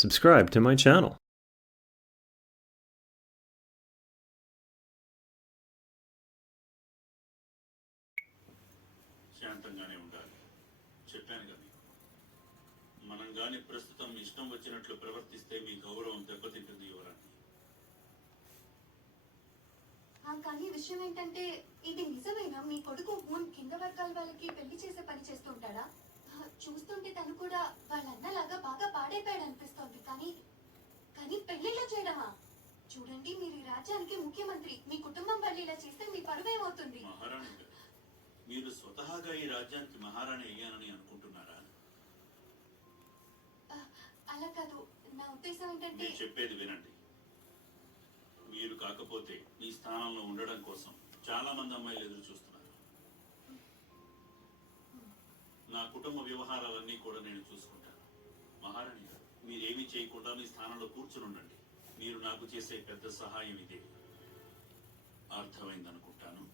subscribe to my channel. శాంతంగానే ఉండాలి. చెప్పాను కదా మీకు. మనం గాని ప్రస్తుతం ఇష్టం వచ్చినట్లు ప్రవర్తిస్తే మీ గౌరవం దెబ్బతింటుంది యువరాణి. కానీ విషయం ఏంటంటే ఇది నిజమేనా? మీ కొడుకు కింద వర్గాల వాళ్ళకి పెళ్లి చేసే పని చేస్తుంటాడా? చూస్తుంటే తను కూడా వాళ్ళన్నలాగా బాగా పాడైపోయాడు అనిపిస్తోంది. కానీ కానీ పెళ్లిలో చేయడమా? చూడండి, మీరు ఈ రాజ్యానికి ముఖ్యమంత్రి. మీ కుటుంబం వాళ్ళు ఇలా చేస్తే మీ పరువు ఏమవుతుంది? మహారాణి గారు, మీరు స్వతహాగా ఈ రాజ్యానికి మహారాణి అయ్యానని అనుకుంటున్నారా? అలా కాదు, నా ఉద్దేశం ఏంటంటే నేను చెప్పేది వినండి. మీరు కాకపోతే మీ స్థానంలో ఉండడం కోసం చాలా మంది అమ్మాయిలు ఎదురు చూస్తున్నారు. నా కుటుంబ వ్యవహారాలన్నీ కూడా నేను చూసుకుంటాను. మహారాణి గారు, మీరేమీ చేయకుండా మీ స్థానంలో కూర్చుని ఉండండి. మీరు నాకు చేసే పెద్ద సహాయం ఇదే. అర్థమైందనుకుంటాను.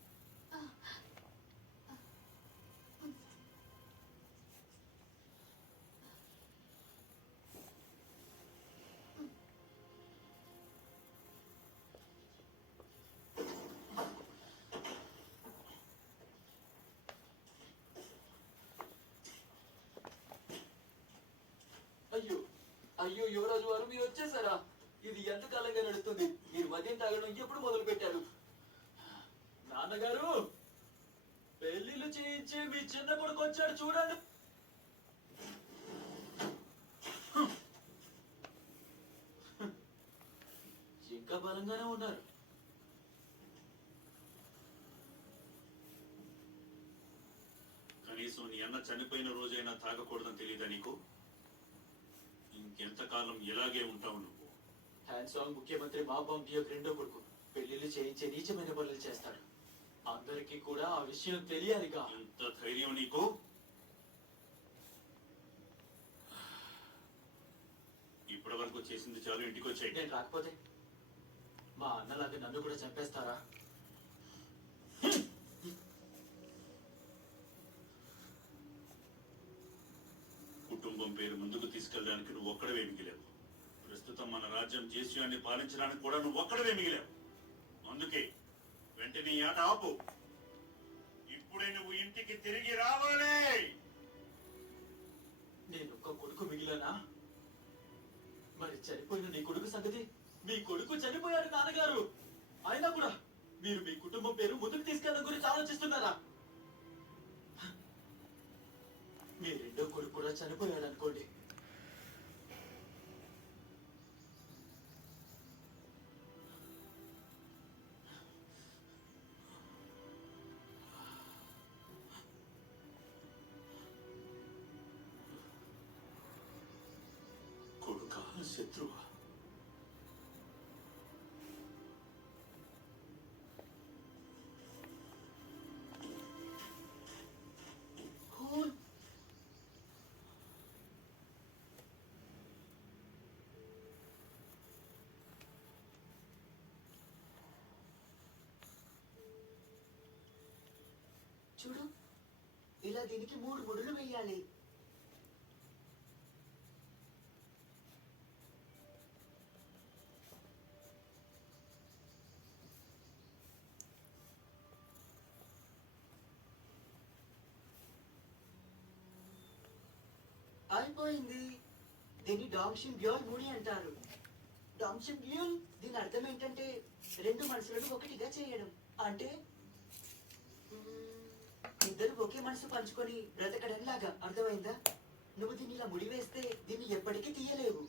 అయ్యో అయ్యో యువరాజు వారు, మీరు వచ్చేసారా? ఇది ఎంత కాలంగా నడుస్తుంది? మీరు మద్యం తాగడం ఎప్పుడు మొదలు పెట్టారు? నాన్నగారు, పెళ్లిళ్ళు చేయించి మీ చిన్న కొడుకు వచ్చాడు చూడండి. ఇంకా బలంగానే ఉన్నారు. కనీసం నీ అన్న చనిపోయిన రోజైనా తాగకూడదని తెలియదా నీకు? ఇంకెంతకాలం ఇలాగే ఉంటావు నువ్వు? హ్యాండ్సాంగ్ ముఖ్యమంత్రి మాబాంగ్ యొక్క రెండో కొడుకు పెళ్లిళ్ళు చేయించే నీచమైన పనులు చేస్తాడు. అందరికీ కూడా ఆ విషయం తెలియాలిగా. ఎంత ధైర్యం నీకు? ఇప్పటి వరకు చేసింది చాలు, ఇంటికి వచ్చాయి. నేను రాకపోతే మా అన్నలాగా నన్ను కూడా చంపేస్తారా? కుటుంబం పేరు ముందుకు తీసుకెళ్ళడానికి నువ్వు ఒక్కడవే మిగిలావు. ప్రస్తుతం మన రాజ్యం దేశాన్ని పాలించడానికి కూడా నువ్వు ఒక్కడవే మిగిలావు. అందుకే వెంటనే ఈ ఆట ఆపు. ఇప్పుడే నువ్వు ఇంటికి తిరిగి రావాలి. నేను ఒక్క కొడుకు మిగిలానా? మరి చనిపోయిన నీ కొడుకు సంగతి? మీ కొడుకు చనిపోయారు నాన్నగారు. అయినా కూడా మీరు మీ కుటుంబం పేరు ముందుకు తీసుకెళ్ళడం గురించి ఆలోచిస్తున్నారా? మీ రెండో కొడుకు కూడా చనిపోయాడు అనుకోండి. కొడుకా శత్రువా? చూడు, ఇలా దీనికి 3 ముడులు వేయాలి. అయిపోయింది. దీన్ని డాంగ్షిన్ బ్యోల్ ముడి అంటారు. డాంగ్షిన్ బ్యూల్ దీని అర్థం ఏంటంటే 2 మనసులను ఒకటిగా చేయడం. అంటే ఇద్దరు ఒకే మనసు పంచుకొని బ్రతకడం లాగా. అర్థమైందా? నువ్వు దీన్ని ఇలా ముడివేస్తే దీన్ని ఎప్పటికీ తీయలేవు.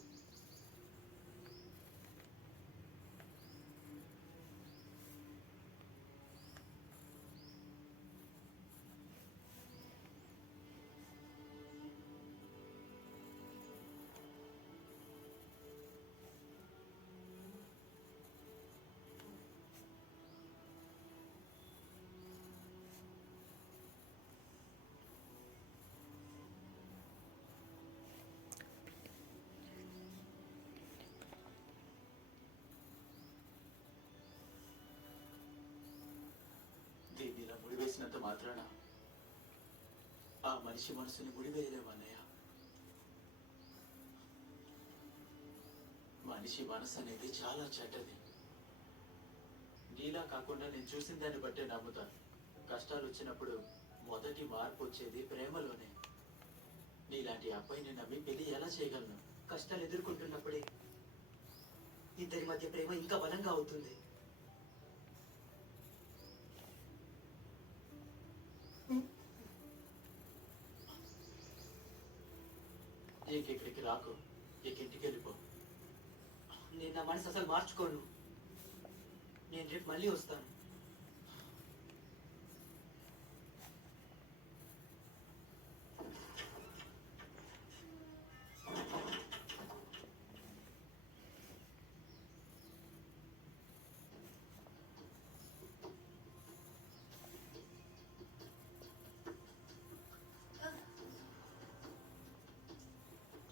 దీన్ని ఇలా ముడివేసినంత మాత్రాన ఆ మనిషి మనసుని ముడివేయలేము అన్నయ్య. మనిషి మనసు అనేది చాలా చెడ్డది. నీలా కాకుండా నేను చూసిన దాన్ని బట్టే నమ్ముతాను. కష్టాలు వచ్చినప్పుడు మొదటి మార్పు వచ్చేది ప్రేమలోనే. నీలాంటి అబ్బాయిని నమ్మి పెళ్లి ఎలా చేయగలను? కష్టాలు ఎదుర్కొంటున్నప్పుడే ఇద్దరి మధ్య ప్రేమ ఇంకా బలంగా అవుతుంది. ఇక్కడికి రాకు, ఇంటికి వెళ్ళిపో. నేను నా మనసు అసలు మార్చుకోను. నేను రేపు మళ్ళీ వస్తాను.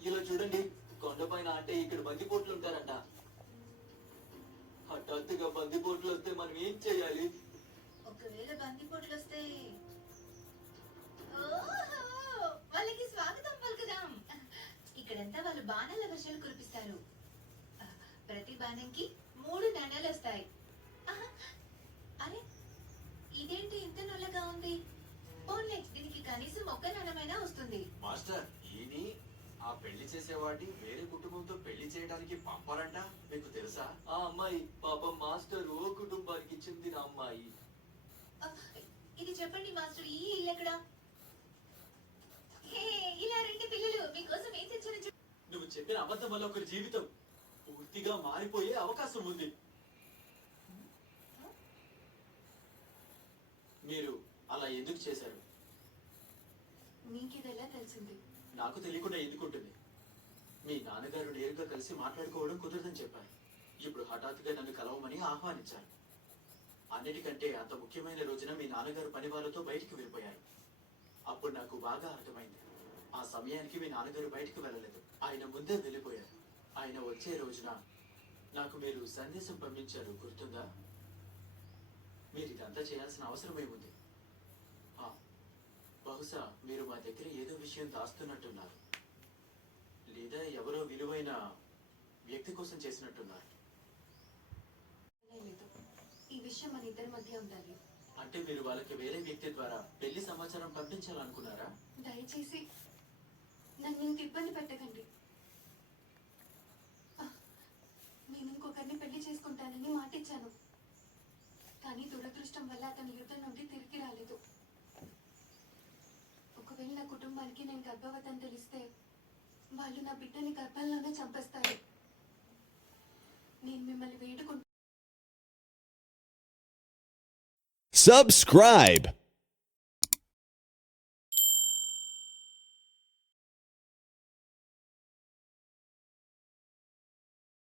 ఇలా చూడండి, కొండపైన అంటే ఇక్కడ బందిపోట్లు ఉంటారంట. హఠాత్తుగా బందిపోట్లు వస్తే మనం ఏం చేయాలి? ఒకవేళ బందిపోట్లు వస్తే ఓహో, వాళ్ళకి స్వాగతం పలుకుదాం. ఇక్కడంతా వాళ్ళు బాణాల వర్షాలు కురిపిస్తారు. ప్రతి బాణంకి 3 నాణాలు వస్తాయి. ఆహా, అరే ఇదేంటి ఇంత నల్లగా ఉంది? పోన్లే, దీనికి కనీసం 1 నాణమైనా వస్తుంది. మాస్టర్, ఈయని ఆ పెళ్లి చేసేవాడిని వేరే కుటుంబంతో పెళ్లి చేయడానికి పంపారంట, మీకు తెలుసా? ఆ అమ్మాయి పాపం మాస్టర్ ఓ కుటుంబానికి చెందిన అమ్మాయి. ఆ, ఇది చెప్పండి మాస్టర్, ఈ ఇల్లు ఎక్కడ? హే, ఇలా రండి పిల్లలు, మీకోసం ఏం తెచ్చాను చూడండి. నువ్వు చెప్పిన అబద్ధం వల్ల ఒకరి జీవితం పూర్తిగా మారిపోయే అవకాశం ఉంది. మీరు అలా ఎందుకు చేశారు? నీకిది ఎలా తెలిసింది? నాకు తెలియకుండా ఎందుకుంటుంది? మీ నాన్నగారు నేరుగా కలిసి మాట్లాడుకోవడం కుదరదని చెప్పారు. ఇప్పుడు హఠాత్తుగా నన్ను కలవమని ఆహ్వానించారు. అన్నిటికంటే అంత ముఖ్యమైన రోజున మీ నాన్నగారు పని వాళ్ళతో బయటికి వెళ్ళిపోయారు. అప్పుడు నాకు బాగా అర్థమైంది. ఆ సమయానికి మీ నాన్నగారు బయటికి వెళ్ళలేదు, ఆయన ముందే వెళ్ళిపోయారు. ఆయన వచ్చే రోజున నాకు మీరు సందేశం పంపించారు, గుర్తుందా? మీరు ఇదంతా చేయాల్సిన అవసరం ఏముంది? బహుశా మీరు మా దగ్గర ఏదో విషయం దాస్తున్నట్టున్నారు, లేదా ఎవరో విలువైన వ్యక్తి కోసం చేసినట్టున్నారు. లేదు, ఈ విషయం మన ఇద్దరి మధ్య ఉండాలి. అంటే మీరు వాళ్ళకి వేరే వ్యక్తి ద్వారా పెళ్లి సమాచారం పంపించాలనుకున్నారా? దయచేసి నన్ను ఇంక ఇబ్బంది పెట్టకండి. నేను ఇంకొకరిని పెళ్లి చేసుకుంటానని మాటిచ్చాను, కానీ దురదృష్టం వల్ల అతను యుద్ధం నుండి తిరిగి రాలేదు. ఒకవేళ నా కుటుంబానికి నేను గర్భవతిని తెలిస్తే వాళ్ళు నా బిడ్డని గర్భంలోనే చంపేస్తారు. నేను మిమ్మల్ని వేడుకుంటాను. Subscribe.